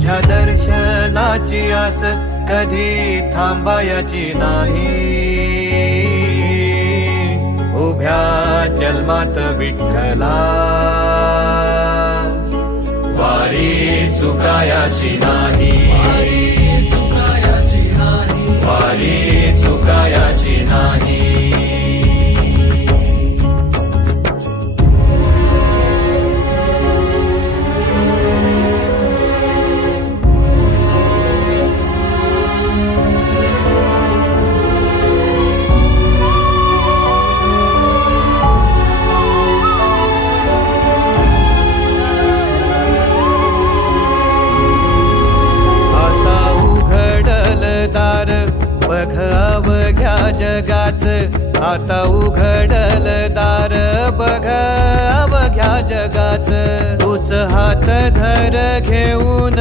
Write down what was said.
तुझ्या दर्शनाची आस कधी थांबायची नाही. उभ्या जन्मात विठ्ठला वारी चुकायाची नाही. वारी चुकायाची नाही. दार बघ अवघ्या जगाच. आता उघडल दार बघ अवघ्या जगाच. तूच हात धर घेऊन